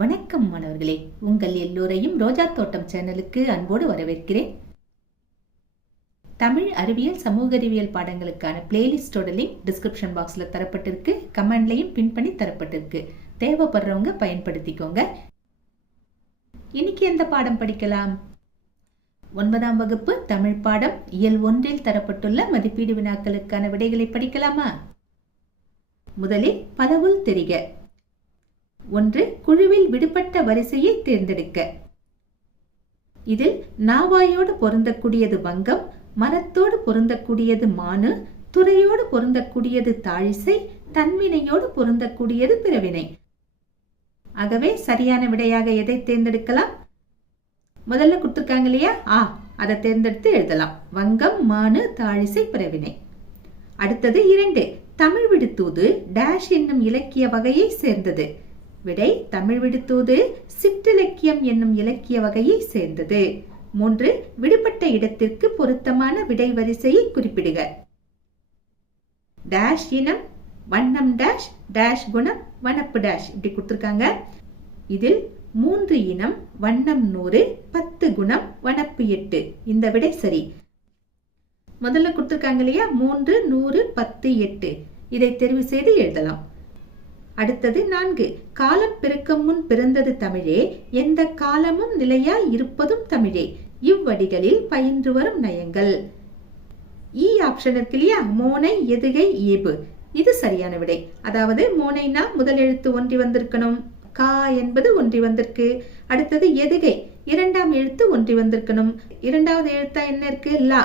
வணக்கம் மாணவர்களே, உங்கள் எல்லோரையும் ரோஜா தோட்டம் சேனலுக்கு அன்போடு வரவேற்கிறேன். தமிழ் அறிவியல் சமூக அறிவியல் பாடங்களுக்கான பிளேலிஸ்டோட லிங்க் டிஸ்கிரிப்ஷன் பாக்ஸ்ல தரப்பட்டிருக்கு. கமெண்ட்லையும் பின் பண்ணி தரப்பட்டிருக்கு. தேவைப்படுறவங்க பயன்படுத்திக்கோங்க. இன்னைக்கு எந்த பாடம் படிக்கலாம்? 9ஆம் வகுப்பு தமிழ் பாடம் இயல் 1 தரப்பட்டுள்ள மதிப்பீடு வினாக்களுக்கான விடைகளை படிக்கலாமா? முதலில் பலவுள் தெரிக. 1. குழுவில் விடுபட்ட வரிசையை தேர்ந்தெடுக்க. இதில் நாவாயோடு பொருந்தக்கூடியது வங்கம், மரத்தோடு பொருந்தக்கூடியது மானு, துறையோடு பொருந்தக்கூடியது தாழிசை, தன்வினையோடு பொருந்தக்கூடியது பிறவினை. ஆகவே சரியான விடையாக எதை தேர்ந்தெடுக்கலாம்? முதல்ல கொடுத்திருக்காங்க இல்லையா, அதை தேர்ந்தெடுத்து எழுதலாம். வங்கம், மானு, தாழிசை, பிறவினை. அடுத்தது 2. தமிழ் விடுத்தூது டேஷ் என்னும் இலக்கிய வகையை சேர்ந்தது. விடை தமிழ் விடுத்தூது சிற்றிலக்கியம் என்னும் இலக்கிய வகையை சேர்ந்தது. 3. விடுபட்ட இடத்திற்கு பொருத்தமான விடை வரிசையை குறிப்பிடுக. டேஷ் இனம், வண்ணம் டேஷ், டேஷ் குணம், வனப்பு டேஷ் இப்படி கொடுத்திருக்காங்க. இதில் 3 இனம், வண்ணம் 100, 10 குணம், வனப்பு 8. இந்த விடை சரி. முதல்ல கொடுத்திருக்காங்க இல்லையா, 3, 100, 10, 8. இதை தெரிவு செய்து எழுதலாம். அடுத்தது 4. காலம் பிறக்கும் முன் பிறந்தது தமிழே, எந்த காலமும் நிலையாய் இருப்பதும் தமிழே, இவ்வடிகளில் பயின்று வரும் நயங்கள். ஆப்ஷன் இருக்கு இல்லையா, மோனை, எதுகை, ஏபு. இது சரியான விடை. அதாவது மோனைனா முதல் எழுத்து ஒன்றி வந்திருக்கணும், கா என்பது ஒன்றி வந்திருக்கு. அடுத்தது எதுகை, 2ஆம் எழுத்து ஒன்றி வந்திருக்கணும். 2வது எழுத்தா என்ன இருக்கு, லா,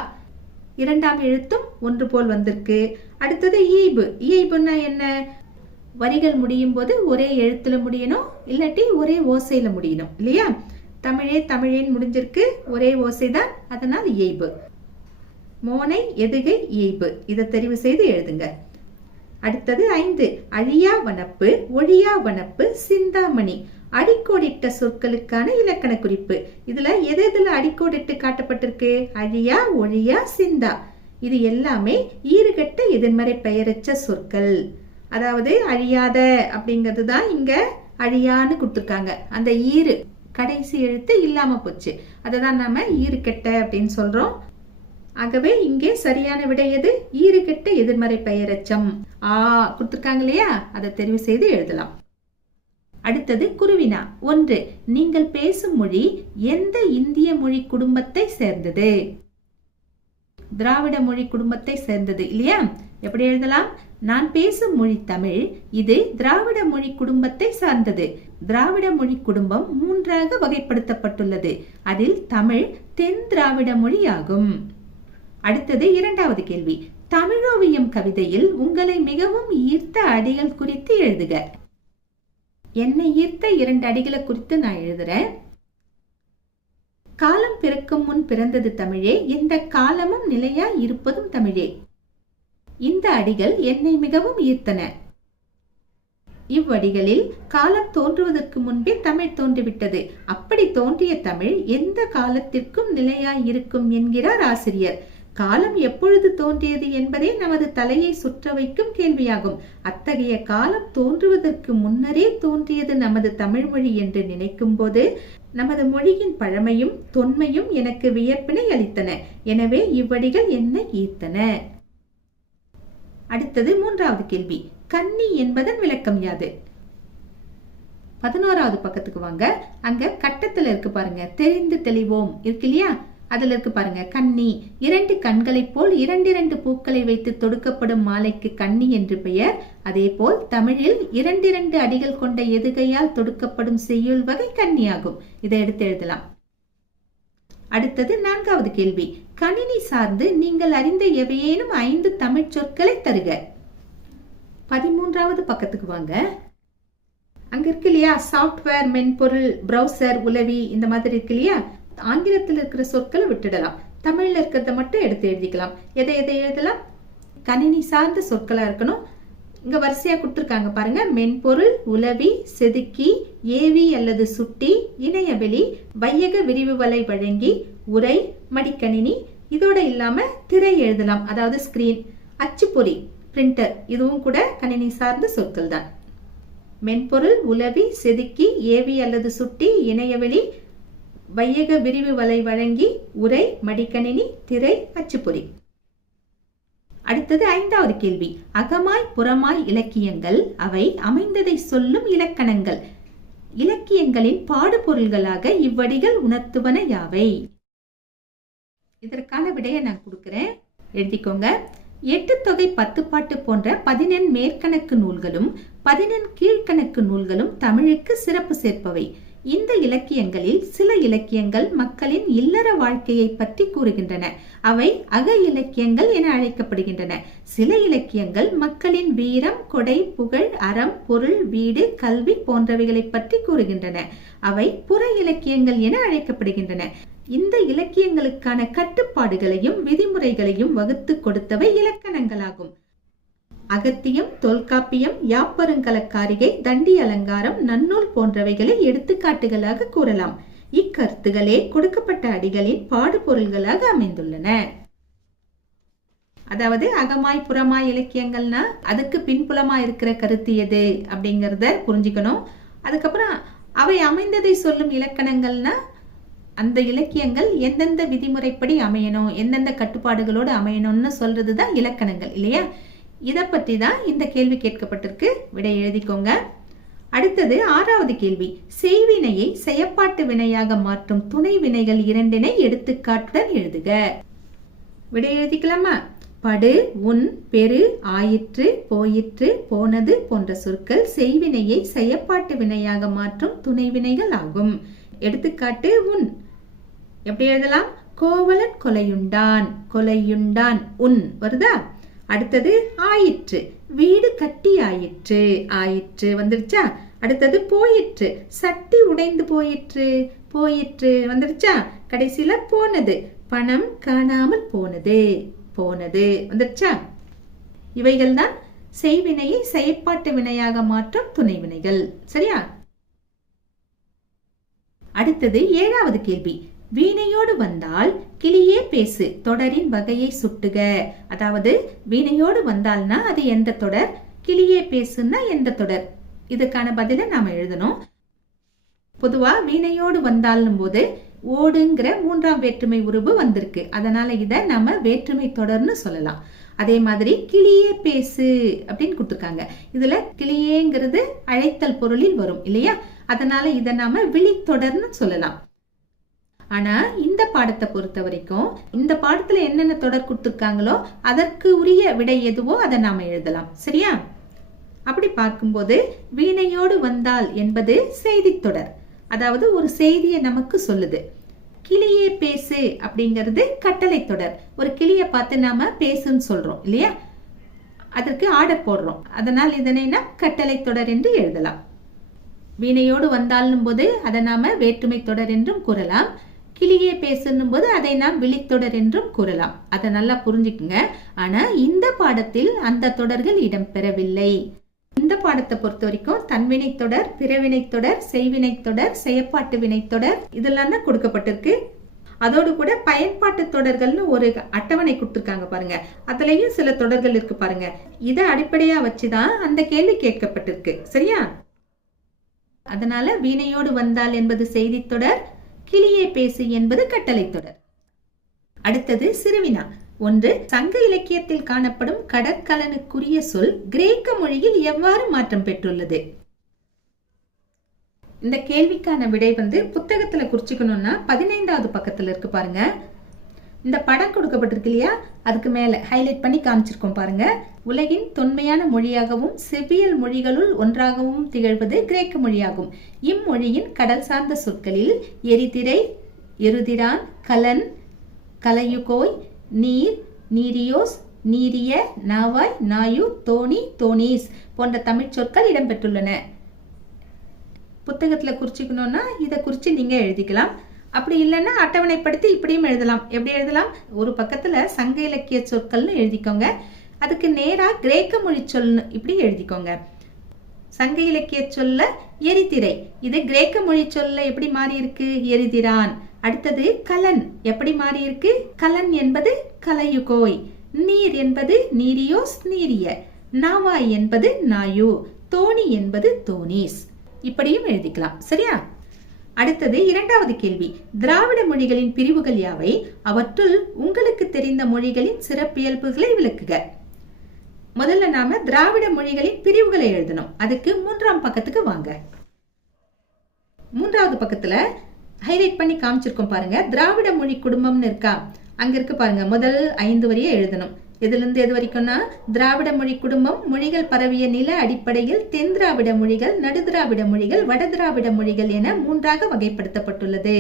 2ஆம் எழுத்தும் ஒன்று போல் வந்திருக்கு. அடுத்தது ஈபு. ஈபுன்னா என்ன, வரிகள் முடியும் போது ஒரே எழுத்துல முடியணும், இல்லாட்டி ஒரே ஓசையில முடியணும் இல்லையா. தமிழே தமிழேன்னு முடிஞ்சிருக்கு, ஒரே ஓசைதான், அதனால் இயைபு. மோனை, எதுகை, இயைபு. இதை தெரிவு செய்து எழுதுங்க. அடுத்தது 5. அழியா வனப்பு, ஒழியா வனப்பு, சிந்தாமணி. அடிக்கோடிட்ட சொற்களுக்கான இலக்கண குறிப்பு. இதுல எதுல அடிக்கோடிட்டு காட்டப்பட்டிருக்கு, அழியா, ஒழியா, சிந்தா. இது எல்லாமே ஈறுகட்ட எதிர்மறை பெயரச்ச சொற்கள். அதாவது அழியாத அப்படிங்கிறது தான் இங்க அழியான்னு கொடுத்துருக்காங்க. அந்த ஈறு கடைசி எழுத்து இல்லாம போச்சு, அததான் நாம ஈறு கெட்ட அப்படின்னு சொல்றோம். ஆகவே இங்கே சரியான விடை எது, ஈறு கெட்ட எதிர்மறை பெயரச்சம். கொடுத்துருக்காங்க இல்லையா, அதை தெரிவு செய்து எழுதலாம். அடுத்தது குருவினா. 1. நீங்கள் பேசும் மொழி எந்த இந்திய மொழி குடும்பத்தை சேர்ந்தது? திராவிட மொழி குடும்பத்தை சேர்ந்தது இல்லையா. எப்படி எழுதலாம், நான் பேசும் மொழி தமிழ், இது திராவிட மொழி குடும்பத்தை சார்ந்தது. திராவிட மொழி குடும்பம் 3ஆக வகைப்படுத்தப்பட்டுள்ளது. அதில் தமிழ் தென் திராவிட மொழி ஆகும். அடுத்தது 2வது கேள்வி. தமிழோவியம் கவிதையில் உங்களை மிகவும் ஈர்த்த அடிகள் குறித்து எழுதுக. என்னை ஈர்த்த 2 அடிகளை குறித்து நான் எழுதுறேன். காலம் பிறக்கும் முன் பிறந்தது தமிழே, எந்த காலமும் நிலையா இருப்பதும் தமிழே. இந்த அடிகள் என்னை மிகவும் ஈர்த்தன. இவ்வடிகளில் காலம் தோன்றுவதற்கு முன்பே தமிழ் தோன்றிவிட்டது. அப்படி தோன்றிய தமிழ் எந்த காலத்திற்கும் நிலையாய் இருக்கும் என்கிறார் ஆசிரியர். காலம் எப்பொழுது தோன்றியது என்பதே நமது தலையை சுற்ற வைக்கும் கேள்வியாகும். அத்தகைய காலம் தோன்றுவதற்கு முன்னரே தோன்றியது நமது தமிழ் மொழி என்று நினைக்கும் போது நமது மொழியின் பழமையும் தொன்மையும் எனக்கு வியப்பினை அளித்தன. எனவே இவ்வடிகள் என்னை ஈர்த்தன. அடுத்தது 3வது கேள்வி. கன்னி என்பதன் விளக்கம் யாது? 11வது பக்கத்துக்கு வாங்க. அங்க கட்டத்துல இருக்கு பாருங்க, தெரிந்து தெளிவோம் இருக்கு இல்லையா, அதுல இருக்கு பாருங்க, கன்னி. 2 கண்களை போல் 2 பூக்களை வைத்து தொடுக்கப்படும் மாலைக்கு கன்னி என்று பெயர். அதே போல் தமிழில் 2 அடிகள் கொண்ட எதுகையால் தொடுக்கப்படும் செய்யுள் வகை கன்னியாகும். இதை எடுத்து எழுதலாம். அடுத்தது 4வது கேள்வி. கணினி சார்ந்து நீங்கள் அறிந்த எவையேனும் 5 தமிழ் சொற்களை தருக. 13வது பக்கத்துக்கு வாங்க. அங்க இருக்கு இல்லையா, சாப்ட்வேர், மென்பொருள், பிரவுசர், உலவி, இந்த மாதிரி இருக்கு இல்லையா. ஆங்கிலத்தில் இருக்கிற சொற்களை விட்டுடலாம், தமிழ்ல இருக்கிறத மட்டும் எடுத்து எழுதிக்கலாம். எதை எழுதலாம், கணினி சார்ந்த சொற்களா இருக்கணும். இங்க வரிசையா கொடுத்திருக்காங்க பாருங்க, மென்பொருள், உலவி, செதுக்கி, ஏவி அல்லது சுட்டி, இணையவெளி, வையக விரிவு வலை வழங்கி, உரை, மடிக்கணினி. இதோட இல்லாம திரை எழுதலாம், அதாவது ஸ்கிரீன், அச்சுப்பொறி, பிரிண்டர். இதுவும் கூட கணினி சார்ந்த சொற்கள் தான். மென்பொருள், உலவி, செதுக்கி, ஏவி அல்லது சுட்டி, இணையவெளி, வையக விரிவு வலை வழங்கி, உரை, மடிக்கணினி, திரை, அச்சுப்பொறி. அடுத்தது 5வது கேள்வி. அகமாய் புறமாய் இலக்கியங்கள் அவை அமைந்ததை சொல்லும் இலக்கணங்கள். இலக்கியங்களின் பாடுபொருள்களாக இவ்வடிகள் உணர்த்துவன யாவை? இதற்கான விடையை நான் கொடுக்கிறேன், எழுதிக்கோங்க. 8 தொகை 10 பாட்டு போன்ற 14 மேற்கணக்கு நூல்களும் 14 கீழ்கணக்கு நூல்களும் தமிழுக்கு சிறப்பு சேர்ப்பவை. இந்த இலக்கியங்களில் சில இலக்கியங்கள் மக்களின் இல்லற வாழ்க்கையை பற்றி கூறுகின்றன. அவை அக இலக்கியங்கள் என அழைக்கப்படுகின்றன. சில இலக்கியங்கள் மக்களின் வீரம், கொடை, புகழ், அறம், பொருள், வீடு, கல்வி போன்றவைகளை பற்றி கூறுகின்றன. அவை புற இலக்கியங்கள் என அழைக்கப்படுகின்றன. இந்த இலக்கியங்களுக்கான கட்டுப்பாடுகளையும் விதிமுறைகளையும் வகுத்து கொடுத்தவை இலக்கணங்களாகும். அகத்தியம், தொல்காப்பியம், யாப்பருங்கலக்காரிகை, தண்டி அலங்காரம், நன்னூல் போன்றவைகளை எடுத்துக்காட்டுகளாக கூறலாம். இக்கருத்துகளே கொடுக்கப்பட்ட அடிகளின் பாடுபொருள்களாக அமைந்துள்ளன. அதாவது அகமாய் புறமாய் இலக்கியங்கள்னா அதுக்கு பின்புலமா இருக்கிற கருத்து எது அப்படிங்கறத புரிஞ்சுக்கணும். அதுக்கப்புறம் அவை அமைந்ததை சொல்லும் இலக்கணங்கள்னா அந்த இலக்கியங்கள் எந்தெந்த விதிமுறைப்படி அமையணும், எந்தெந்த கட்டுப்பாடுகளோடு அமையணும்னு சொல்றதுதான் இலக்கணங்கள் இல்லையா? இதை பற்றி தான் இந்த கேள்வி கேட்கப்பட்டிருக்கு. விடை எழுதிக்கோங்க. அடுத்தது 6வது கேள்வி. செய்வினையை செயப்பாட்டு வினையாக மாற்றும் துணை வினைகள் 2 எடுத்துக்காட்டுடன் எழுதுக. விடை எழுதிக்கலாமா? படு, உன், பெரு, ஆயிற்று, போயிற்று, போனது போன்ற சொற்கள் செய்வினையை செயப்பாட்டு வினையாக மாற்றும் துணை வினைகள் ஆகும். எடுத்துக்காட்டு உன். எப்படி எழுதலாம்? கோவலன் கொலையுண்டான், கொலையுண்டான், உன் வருதா? அடுத்தது ஆயிற்று, வீடு கட்டி ஆயிற்று, ஆயிற்று வந்துருச்சா? அடுத்தது போயிற்று, சட்டி உடைந்து போயிற்று, போயிற்று வந்துருச்சா? கடைசியில போனது, பணம் காணாமல் போனது, போனது வந்துருச்சா? இவைகள் தான் செய்வினையை செயற்பாட்டு வினையாக மாற்றும் துணை வினைகள். சரியா? அடுத்தது 7வது கேள்வி. வீணையோடு வந்தால் கிளியே பேசு தொடரின் வகையை சுட்டுக. அதாவது வீணையோடு வந்தால்னா அது எந்த தொடர், கிளியே பேசுன்னா எந்த தொடர்? இதுக்கான பதிலை நாம எழுதணும். பொதுவா வீணையோடு வந்தாலும் போது ஓடுங்கிற 3ஆம் வேற்றுமை உருவு வந்திருக்கு. அதனால இத நாம வேற்றுமை தொடர்னு சொல்லலாம். அதே மாதிரி கிளியே பேசு அப்படின்னு கொடுத்துருக்காங்க. இதுல கிளியேங்கிறது அழைத்தல் பொருளில் வரும் இல்லையா? அதனால இதை நாம விழித்தொடர்னு சொல்லலாம். ஆனா இந்த பாடத்தை பொறுத்த வரைக்கும் இந்த பாடத்துல என்னென்ன தொடர் கொடுத்துருக்காங்களோ அதற்கு உரிய விடை எதுவோ அதை நாம எழுதலாம். சரியா? அப்படி பார்க்கும்போது வீணையோடு வந்தால் என்பது செய்தி தொடர், அதாவது ஒரு செய்தியை நமக்கு சொல்லுது. கிளியே பேசு அப்படிங்கிறது கட்டளை தொடர். ஒரு கிளியை பார்த்து நாம பேசுன்னு சொல்றோம் இல்லையா? அதற்கு ஆர்டர் போடுறோம். அதனால் இதனை நாம் கட்டளை தொடர் என்று எழுதலாம். வீணையோடு வந்தாலும் போது அதை நாம வேற்றுமை தொடர் என்றும் கூறலாம். கிளியே பேசும் போது அதை நாம் விழித்தொடர் என்றும் கூறலாம். அதை நல்லா புரிஞ்சுக்குங்க. ஆனா இந்த பாடத்தில் அந்த தொடர்கள் இடம்பெறவில்லை. இந்த பாடத்தை பொறுத்த வரைக்கும் தன்வினை தொடர், பிறவினை தொடர், செய்வினை தொடர், செயற்பாட்டு வினை தொடர் இதெல்லாம் தான் கொடுக்கப்பட்டிருக்கு. அதோடு கூட பயன்பாட்டு தொடர்கள்னு ஒரு அட்டவணை கொடுத்துருக்காங்க பாருங்க. அதுலயும் சில தொடர்கள் இருக்கு பாருங்க. இதை அடிப்படையா வச்சுதான் அந்த கேள்வி கேட்கப்பட்டிருக்கு. சரியா? அதனால வீணையோடு வந்தால் என்பது செய்தி தொடர், கிளியே பேசு என்பது கட்டளை தொடர். அடுத்தது சிறுவினா. 1. சங்க இலக்கியத்தில் காணப்படும் கடற்கலனுக்குரிய சொல் கிரேக்க மொழியில் எவ்வாறு மாற்றம் பெற்றுள்ளது? இந்த கேள்விக்கான விடை புத்தகத்துல குறிச்சுக்கணும்னா 15வது பக்கத்துல இருக்கு பாருங்க. இந்த படம் கொடுக்கப்பட்டிருக்கு இல்லையா? அதுக்கு மேல ஹைலைட் பண்ணி காமிச்சிருக்கோம் பாருங்க. உலகின் தொன்மையான மொழியாகவும் செவ்வியல் மொழிகளுள் ஒன்றாகவும் திகழ்வது கிரேக்க மொழியாகும். இம்மொழியின் கடல் சார்ந்த சொற்களில் எரிதிரை, எருதிரான், கலன், கலையுகோய், நீர், நீரியோஸ், நீரிய, நாவாய், நாயு, தோணி, தோணீஸ் போன்ற தமிழ் சொற்கள் இடம்பெற்றுள்ளன. புத்தகத்துல குறிச்சுக்கணும்னா இதை குறிச்சு நீங்க எழுதிக்கலாம். அப்படி இல்லைன்னா அட்டவணைப்படுத்தி இப்படியும் எழுதலாம். எப்படி எழுதலாம்? ஒரு பக்கத்துல சங்க இலக்கிய சொற்கள்னு எழுதிக்கோங்க. அதுக்கு நேரா கிரேக்க மொழி சொல்னு இப்படி எழுதிக்கோங்க. சங்க இலக்கிய சொல்ல எரிதிரை, இது கிரேக்க மொழி சொல்ல எப்படி மாறி இருக்கு? எரிதிரான். அடுத்தது கலன் எப்படி மாறி இருக்கு? கலன் என்பது கலையுகோய். நீர் என்பது நீரியோஸ், நீரிய. நாவாய் என்பது நாயு. தோணி என்பது தோனீஸ். இப்படியும் எழுதிக்கலாம். சரியா? அடுத்தது இரண்டாவது கேள்வி. திராவிட மொழிகளின் பிரிவுகள் யாவை? அவற்றுள் உங்களுக்கு தெரிந்த மொழிகளின் சிறப்பியல்புகளை விளக்குக. முதல்ல நாம திராவிட மொழிகளின் பிரிவுகளை எழுதணும். அதுக்கு 3ஆம் பக்கத்துக்கு வாங்க. 3வது பக்கத்துல ஹைலைட் பண்ணி காமிச்சிருக்கோம் பாருங்க. திராவிட மொழி குடும்பம்னு இருக்கா? அங்க இருக்கு பாருங்க. முதல் 5 வரியை எழுதணும். எதுல இருந்து எது வரைக்கும்னா, திராவிட மொழி குடும்பம் மொழிகள் பரவிய நில அடிப்படையில் தென் திராவிட மொழிகள், நடுதிராவிட மொழிகள், வட திராவிட மொழிகள் என 3ஆக வகைப்படுத்தப்பட்டுள்ளது.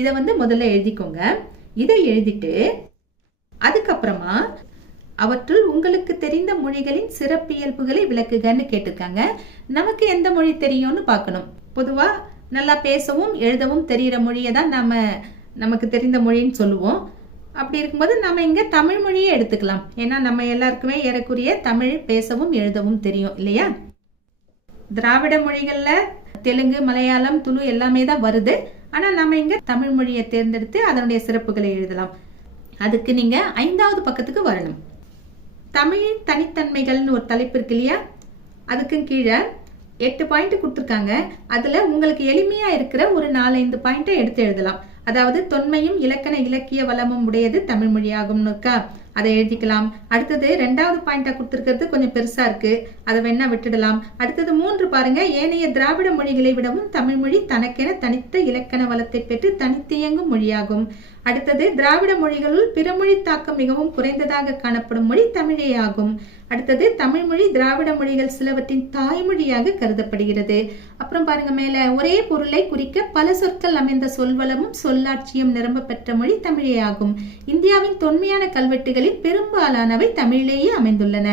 இத முதல்ல எழுதிக்கோங்க. இதை எழுதிட்டு அதுக்கப்புறமா அவற்றுள் உங்களுக்கு தெரிந்த மொழிகளின் சிறப்பியல்புகளை விளக்குகன்னு கேட்டிருக்காங்க. நமக்கு எந்த மொழி தெரியும்னு பார்க்கணும். பொதுவா நல்லா பேசவும் எழுதவும் தெரிகிற மொழியை தான் நமக்கு தெரிந்த மொழின்னு சொல்லுவோம். அப்படி இருக்கும்போது நம்ம இங்க தமிழ் மொழியை எடுத்துக்கலாம். ஏன்னா நம்ம எல்லாருக்குமே ஏறக்குரிய தமிழ் பேசவும் எழுதவும் தெரியும் இல்லையா? திராவிட மொழிகள்ல தெலுங்கு, மலையாளம், துளு எல்லாமே தான் வருது. ஆனா நம்ம இங்க தமிழ் மொழியை தேர்ந்தெடுத்து அதனுடைய சிறப்புகளை எழுதலாம். அதுக்கு நீங்க 5வது பக்கத்துக்கு வரணும். தமிழின் தனித்தன்மைகள்னு ஒரு தலைப்பு இருக்கு இல்லையா? அதுக்கு கீழே 8 பாயிண்ட் கொடுத்துருக்காங்க. அதுல உங்களுக்கு எளிமையா இருக்கிற ஒரு 4-5 பாயிண்டை எடுத்து எழுதலாம். அதாவது தொன்மையும் இலக்கண இலக்கிய வளமும் உடையது தமிழ் மொழியாகும் இருக்கா? அதை எழுதிக்கலாம். அடுத்தது 2வது பாயிண்டா கொடுத்துருக்கிறது கொஞ்சம் பெருசா இருக்கு, அதை வேணா விட்டுடலாம். அடுத்தது 3 பாருங்க. ஏனைய திராவிட மொழிகளை விடவும் தமிழ் மொழி தனக்கென தனித்த இலக்கண வளத்தை பெற்று தனித்தியங்கும் மொழியாகும். அடுத்தது திராவிட மொழிகளுள் பிறமொழி தாக்கம் மிகவும் குறைந்ததாக காணப்படும் மொழி தமிழே ஆகும். அடுத்தது தமிழ் மொழி திராவிட மொழிகள் சிலவற்றின் தாய்மொழியாக கருதப்படுகிறது. அப்புறம் பாருங்க மேல, ஒரே பொருளை குறிக்க பல சொற்கள் அமைந்த சொல்வளமும் சொல்லாட்சியும் நிரம்ப பெற்ற மொழி தமிழே ஆகும். இந்தியாவின் தொன்மையான கல்வெட்டுகளில் பெரும்பாலானவை தமிழிலேயே அமைந்துள்ளன.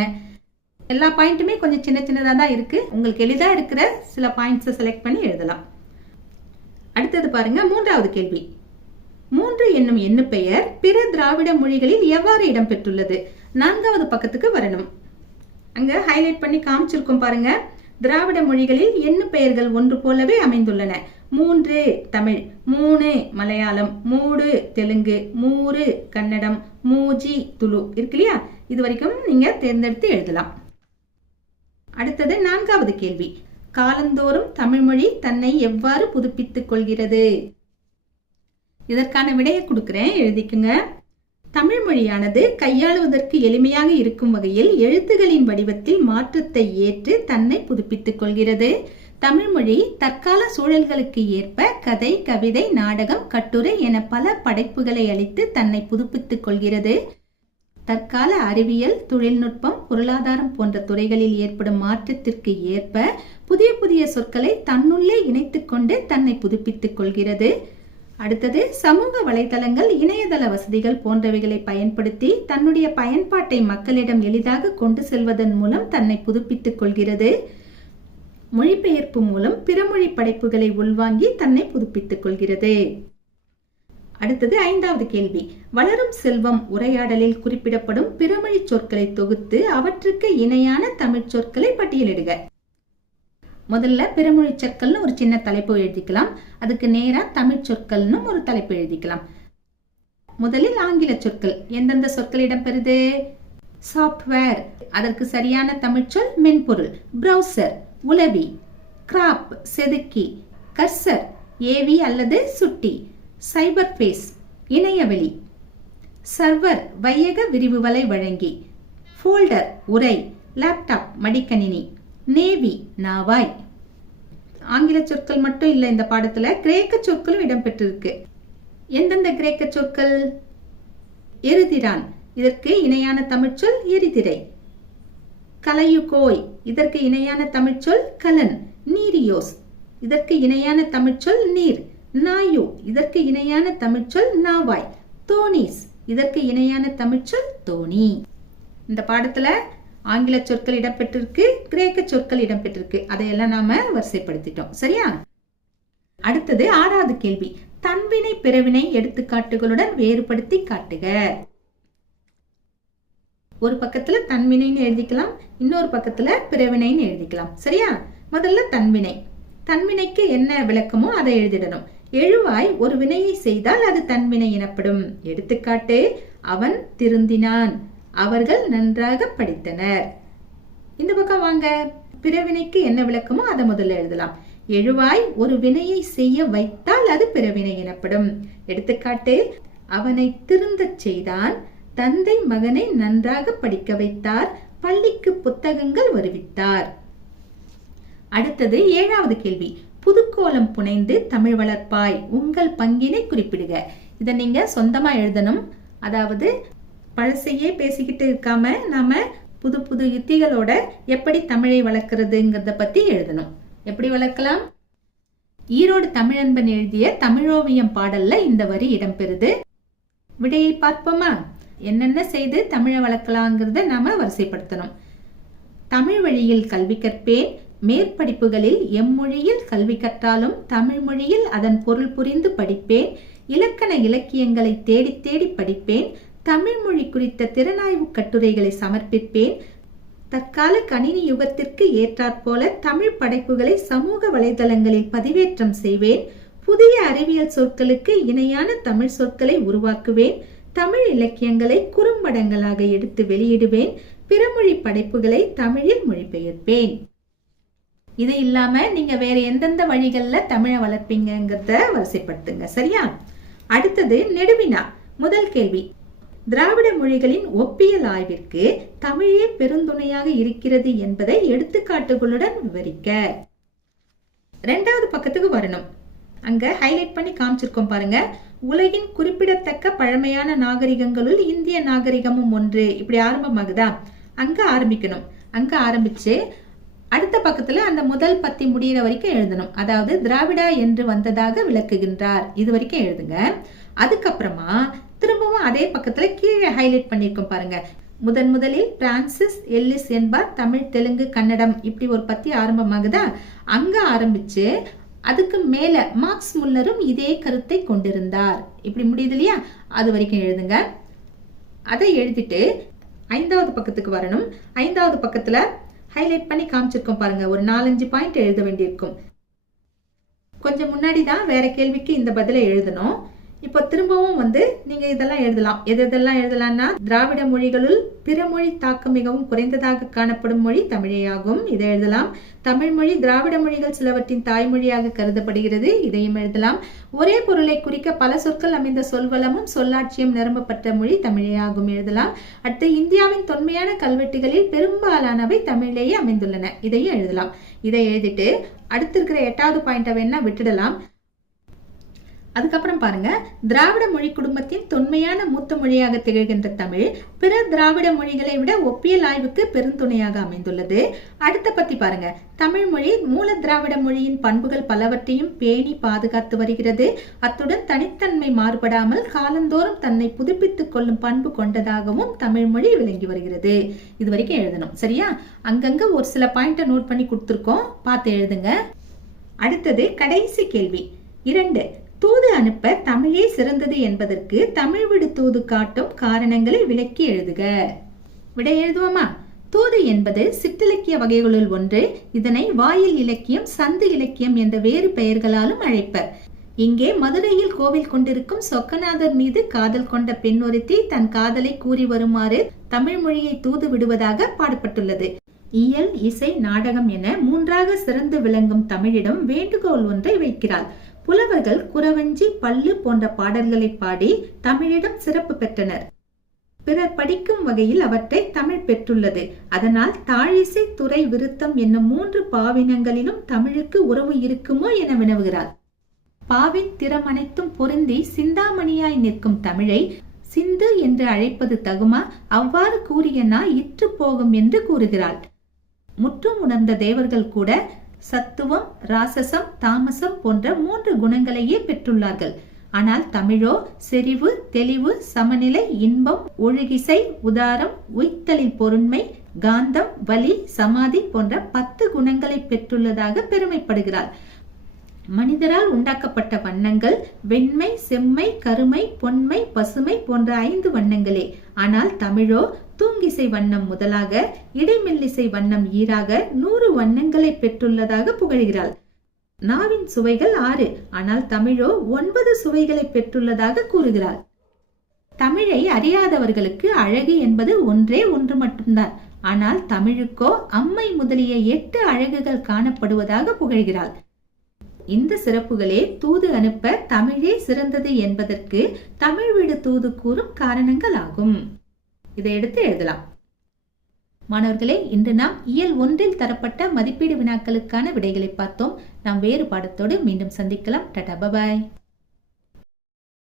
எல்லா பாயிண்ட்டுமே கொஞ்சம் சின்ன சின்னதா தான் இருக்கு. உங்களுக்கு எளிதா இருக்கிற சில பாயிண்ட்ஸை செலக்ட் பண்ணி எழுதலாம். அடுத்தது பாருங்க 3வது கேள்வி. 3 என்னும் எண்ணு பெயர் பிற திராவிட மொழிகளில் எவ்வாறு இடம்பெற்றுள்ளது? 4வது பக்கத்துக்கு வரணும். அங்க ஹைலைட் பண்ணி காமிச்சிருக்கோம் பாருங்க. திராவிட மொழிகளில் எண்ணு பெயர்கள் ஒன்று போலவே அமைந்துள்ளன. 3 தமிழ், 3 மலையாளம், 3 தெலுங்கு, 3 கன்னடம், 3 துளு இருக்கு இல்லையா? இது வரைக்கும் நீங்க தேர்ந்தெடுத்து எழுதலாம். அடுத்தது 4வது கேள்வி. காலந்தோறும் தமிழ்மொழி தன்னை எவ்வாறு புதுப்பித்துக் கொள்கிறது? இதற்கான விடையை கொடுக்கிறேன், எழுதிக்குங்க. தமிழ் மொழியானது கையாளுவதற்கு எளிமையாக இருக்கும் வகையில் எழுத்துகளின் வடிவத்தில் மாற்றத்தை ஏற்று தன்னை புதுப்பித்துக் கொள்கிறது. தமிழ்மொழி தற்கால சூழல்களுக்கு ஏற்ப கதை, கவிதை, நாடகம், கட்டுரை என பல படைப்புகளை அளித்து தன்னை புதுப்பித்துக் கொள்கிறது. தற்கால அறிவியல், தொழில்நுட்பம், பொருளாதாரம் போன்ற துறைகளில் ஏற்படும் மாற்றத்திற்கு ஏற்ப புதிய புதிய சொற்களை தன்னுள்ளே இணைத்துக் கொண்டு தன்னை புதுப்பித்துக் கொள்கிறது. அடுத்தது சமூக வலைதளங்கள், இணையதள வசதிகள் போன்றவைகளை பயன்படுத்தி தன்னுடைய பயன்பாட்டை மக்களிடம் எளிதாக கொண்டு செல்வதன் மூலம் தன்னை புதுப்பித்துக் கொள்கிறது. மொழிபெயர்ப்பு மூலம் பிறமொழி படைப்புகளை உள்வாங்கி தன்னை புதுப்பித்துக் கொள்கிறது. அடுத்தது 5வது கேள்வி. வளரும் செல்வம் உரையாடலில் குறிப்பிடப்படும் பிறமொழி சொற்களை தொகுத்து அவற்றுக்கு இணையான தமிழ் சொற்களை பட்டியலிடுக. முதல்ல பிறமொழி சொற்கள்னு ஒரு சின்ன தலைப்பு எழுதிக்கலாம். அதுக்கு நேரா தமிழ் சொற்கள்னு ஒரு தலைப்பு எழுதிக்கலாம். முதலில் ஆங்கில சொற்கள். எந்தெந்த சொற்கள் இடம்பெறுது? சாப்ட்வேர், அதற்கு சரியான தமிழ் சொல் மென்பொருள். பிரவுசர், உலவி. கிராப், செதுக்கி. கர்சர், ஏவி அல்லது சுட்டி. சைபர் பேஸ், இணையவெளி. சர்வர், வையக விரிவுவலை வழங்கி. ஃபோல்டர், உரை. லேப்டாப், மடிக்கணினி. நேவி, நாவாய். ஆங்கில சொற்கள் மட்டும் இல்ல, இந்த பாடத்துல கிரேக்க சொற்களும் இடம்பெற்றிருக்கு. எந்தெந்த கிரேக்க சொற்கள்? எருதிரான், இதற்கு இணையான தமிழ்ச்சொல் எரிதிரை. கலையுகோய், இதற்கு இணையான தமிழ்ச்சொல் கலன். நீரியோஸ், இதற்கு இணையான தமிழ்ச்சொல் நீர். நாயு, இதற்கு இணையான தமிழ்ச்சொல் நாவாய். தோனீஸ், இதற்கு இணையான தமிழ்ச்சொல் தோணி. இந்த பாடத்துல ஆங்கில சொற்கள் இடம்பெற்றிருக்கு, கிரேக்க சொற்கள் இடம்பெற்றிருக்கு. அதையெல்லாம் நாம வரிசைப்படுத்திட்டோம். சரியா? அடுத்தது 6வது கேள்வி. தன்வினை பிறவினை எடுத்துக்காட்டுகளுடன் வேறுபடுத்தி காட்டுக. ஒரு பக்கத்துல தன்வினைன்னு எழுதிக்கலாம், இன்னொரு பக்கத்துல பிறவினைன்னு எழுதிக்கலாம். சரியா? முதல்ல தன்வினை. தன்வினைக்கு என்ன விளக்கமோ அதை எழுதிடணும். எழுவாய் ஒரு வினையை செய்தால் அது தன்வினை எனப்படும். எடுத்துக்காட்டு: அவன் திருந்தினான், அவர்கள் நன்றாக படித்தனர். இந்த பக்கம் வாங்க. பிறவினைக்கு என்ன விளக்கமோ அதை முதல்ல எழுதலாம். எழுவாய் ஒரு வினையை செய்ய வைத்தால் அது பிறவினை எனப்படும். எடுத்துக்காட்டு, அவனை திருந்தச் செய்தான், தந்தை மகனை நன்றாக படிக்க வைத்தார், பள்ளிக்கு புத்தகங்கள் வருவித்தார். அடுத்தது 7வது கேள்வி. புதுக்கோலம் புனைந்து தமிழ் வளர்ப்பாய், உங்கள் பங்கினை குறிப்பிடுக. இதை நீங்க சொந்தமா எழுதணும். அதாவது பழசையே பேசிக்கிட்டு இருக்காம நாம புது புது யுத்திகளோட எப்படி தமிழை வளர்க்கறதுங்கிறத பத்தி எழுதணும். எப்படி வளர்க்கலாம்? ஈரோடு தமிழன்பன் எழுதிய தமிழோவியம் பாடல்ல இந்த வரி இடம்பெறுது. விடையை பார்ப்போமா? என்னென்ன செய்து தமிழை வளர்க்கலாங்கிறத நாம வரிசைப்படுத்தணும். தமிழ் வழியில் கல்வி கற்பேன், மேற்படிப்புகளில் எம்மொழியில் கல்வி கற்றாலும் தமிழ் மொழியில் அதன் பொருள் புரிந்து படிப்பேன், இலக்கண இலக்கியங்களை தேடி தேடி படிப்பேன், தமிழ் மொழி குறித்த திறனாய்வு கட்டுரைகளை சமர்ப்பிப்பேன், தற்கால கணினி யுகத்திற்கு ஏற்றாற்போல தமிழ் படைப்புகளை சமூக வலைதளங்களில் பதிவேற்றம் செய்வேன், புதிய அறிவியல் சொற்களுக்கு இணையான தமிழ் சொற்களை உருவாக்குவேன், தமிழ் இலக்கியங்களை குறும்படங்களாக எடுத்து வெளியிடுவேன், பிறமொழி படைப்புகளை தமிழில் மொழிபெயர்ப்பேன். இது இல்லாம நீங்க வேற எந்தெந்த வழிகள்ல தமிழை வளர்ப்பீங்கிறத வரிசைப்படுத்துங்க. சரியா? அடுத்தது நெடுவினா. முதல் கேள்வி. திராவிட மொழிகளின் ஒப்பியல் ஆய்விற்கு தமிழே பெருந்துணையாக இருக்கிறது என்பதை எடுத்துக்காட்டுகளுடன் விவரிக்க. 2வது பக்கத்துக்கு வரணும். அங்க ஹைலைட் பண்ணி காமிச்சிருக்கோம் பாருங்க. உலகின் குறிப்பிடத்தக்க பழமையான நாகரிகங்களுள் இந்திய நாகரிகமும் ஒன்று. இப்படி ஆரம்பமாகுதா? அங்க ஆரம்பிக்கணும். அங்க ஆரம்பிச்சு அடுத்த பக்கத்துல அந்த முதல் பத்தி முடிகிற வரைக்கும் எழுதணும். அதாவது திராவிடா என்று வந்ததாக விளக்குகின்றார், இது வரைக்கும் எழுதுங்க. அதுக்கப்புறமா திரும்பவும் அதே பக்கத்துல கீழே ஹைலைட் பண்ணிருக்கோம் பாருங்க. முதலில் பிரான்சிஸ் எல்லிஸ் என்பார் தமிழ், தெலுங்கு, கன்னடம், இப்படி ஒரு பத்தி ஆரம்பமாகுதா? அங்க ஆரம்பிச்சு அதுக்கு மேல மார்க்ஸ் முல்லரும் இதே கருத்தை கொண்டிருந்தார், இப்படி முடியுது இல்லையா? அது வரைக்கும் எழுதுங்க. அதை எழுதிட்டு 5வது பக்கத்துக்கு வரணும். 5வது பக்கத்துல ஹைலைட் பண்ணி காமிச்சிருக்கோம் பாருங்க. ஒரு 4-5 பாயிண்ட் எழுத வேண்டியிருக்கும். கொஞ்சம் முன்னாடி தான் வேற கேள்விக்கு இந்த பதிலை எழுதணும். இப்போ திரும்பவும் நீங்க இதெல்லாம் எழுதலாம். எதெல்லாம் எழுதலாம்னா, திராவிட மொழிகளுள் பிற மொழி தாக்கம் மிகவும் குறைந்ததாக காணப்படும் மொழி தமிழேயாகும், இதை எழுதலாம். தமிழ் மொழி திராவிட மொழிகள் சிலவற்றின் தாய்மொழியாக கருதப்படுகிறது, இதையும் எழுதலாம். ஒரே பொருளை குறிக்க பல சொற்கள் அமைந்த சொல்வளமும் சொல்லாட்சியம் நிரம்பப்பட்ட மொழி தமிழேயாகும், எழுதலாம். அடுத்து, இந்தியாவின் தொன்மையான கல்வெட்டுகளில் பெரும்பாலானவை தமிழிலேயே அமைந்துள்ளன, இதையும் எழுதலாம். இதை எழுதிட்டு அடுத்து இருக்கிற 8வது பாயிண்ட வேணா விட்டுடலாம். அதுக்கப்புறம் பாருங்க, திராவிட மொழி குடும்பத்தின் தொன்மையான மூத்த மொழியாக திகழ்கின்ற தமிழ் பிற திராவிட மொழிகளை விட ஒப்பியல் ஆய்வுக்கு பெருந்துணையாக அமைந்துள்ளது. அடுத்த பத்தி பாருங்க, தமிழ் மொழி மூல திராவிட மொழியின் பண்புகள் பலவற்றையும் பேணி பாதுகாத்து வருகிறது. அத்துடன் தனித்தன்மை மாறுபடாமல் காலந்தோறும் தன்னை புதுப்பித்துக் கொள்ளும் பண்பு கொண்டதாகவும் தமிழ் மொழி விளங்கி வருகிறது. இது வரைக்கும் எழுதணும். சரியா? அங்கங்க ஒரு சில பாயிண்ட நோட் பண்ணி கொடுத்துருக்கோம், பார்த்து எழுதுங்க. அடுத்தது கடைசி கேள்வி 2. தூது அனுப்ப தமிழே சிறந்தது என்பதற்கு தமிழ் விடு தூது காட்டும் காரணங்களை விளக்கி எழுதுக. விடை எழுதுவோமா? தூது என்பது சிற்றிலக்கிய வகைகளுள் ஒன்று. இதனை வாயில் இலக்கியம், சந்து இலக்கியம் என்ற வேறு பெயர்களாலும் அழைப்பர். இங்கே மதுரையில் கோவில் கொண்டிருக்கும் சொக்கநாதர் மீது காதல் கொண்ட பெண் ஒருத்தி தன் காதலை கூறி வருமாறு தமிழ் மொழியை தூது விடுவதாக பாடப்பட்டுள்ளது. இயல், இசை, நாடகம் என 3ஆக சிறந்து விளங்கும் தமிழிடம் வேண்டுகோள் ஒன்றை வைக்கிறாள். புலவர்கள் குறவஞ்சி, பல்லு போன்ற பாடல்களை பாடி தமிழிடம் சிறப்பு பெற்றனர். பிறர் படிக்கும் வகையில் அவற்றை தமிழ் பெற்றுள்ளது. அதனால் தாழிசை, துறை, விருத்தம் என்னும் 3 பாவினங்களிலும் தமிழுக்கு உறவு இருக்குமோ என வினவுகிறார். பாவின் திறம் அனைத்தும் பொருந்தி சிந்தாமணியாய் நிற்கும் தமிழை சிந்து என்று அழைப்பது தகுமா? அவ்வாறு கூறிய நாய் இற்று போகும் என்று கூறுகிறாள். முற்றும் உணர்ந்த தேவர்கள் கூட சத்துவம், ராசசம், தாமசம் போன்ற 3 குணங்களையே பெற்றுள்ளார்கள். ஆனால் தமிழோ செறிவு, தெளிவு, சமநிலை, இன்பம், ஒழுகிசை, உதாரம், உய்த்தலில் பொருண்மை, காந்தம், வலி, சமாதி போன்ற 10 குணங்களை பெற்றுள்ளதாக பெருமைப்படுகிறாள். மனிதரால் உண்டாக்கப்பட்ட வண்ணங்கள் வெண்மை, செம்மை, கருமை, பொன்மை, பசுமை போன்ற 5 வண்ணங்களே. ஆனால் தமிழோ தூங்கிசை வண்ணம் முதலாக இடைமெல்லிசை வண்ணம் ஈராக 100 வண்ணங்களை பெற்றுள்ளதாக புகழ்கிறாள். நாவின் சுவைகள் 6, ஆனால் தமிழோ 9 சுவைகளை பெற்றுள்ளதாக கூறுகிறாள். தமிழை அறியாதவர்களுக்கு அழகு என்பது ஒன்றே ஒன்று மட்டும்தான். ஆனால் தமிழுக்கோ அம்மை முதலிய 8 அழகுகள் காணப்படுவதாக புகழ்கிறாள். இந்த சிறப்புகளே தூது அனுப்ப தமிழே சிறந்தது என்பதற்கு தமிழ் வீடு தூது கூறும் காரணங்கள் ஆகும். இதை எடுத்து எழுதலாம். மாணவர்களே, இன்று நாம் இயல் 1 தரப்பட்ட மதிப்பீடு வினாக்களுக்கான விடைகளை பார்த்தோம். நாம் வேறு பாடத்தோடு மீண்டும் சந்திக்கலாம். Tata, bye bye.